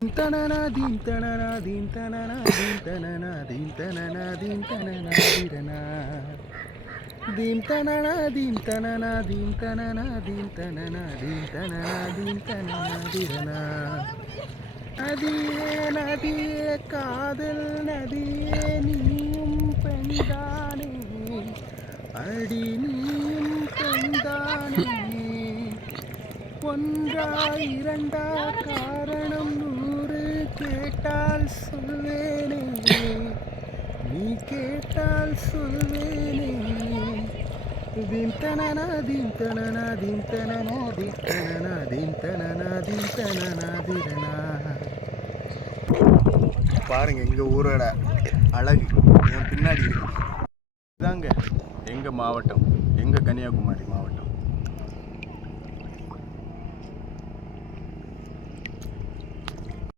தனனா தீம் தனனா தீம் தனனா தீம் தனனா தீம் தனனா தீம் தனனா திரனா தீம் தனனா தீம் தனனா தீம் தனனா தீம் தனனா தீம் தனனா தீம் தனனா திரனா நதியே நதியே காதல் நதியே நீயும் பெண்தானே அடி நீயும் பெண்தானே ஒன்றா இரண்டா காரணம் நூறு கேட்டால் சொல்வேனே நீ கேட்டால் சொல்வேனே தீம் தனனா தீம் தனனா தீம் தனனா தீம் தனனா தீம் தனனா தீம் தனனா திரனா. பாருங்க எங்க ஊரோட அழகு என் பின்னாடி இருக்கு. இதாங்க எங்க மாவட்டம், எங்க கன்னியாகுமரி மாவட்டம்.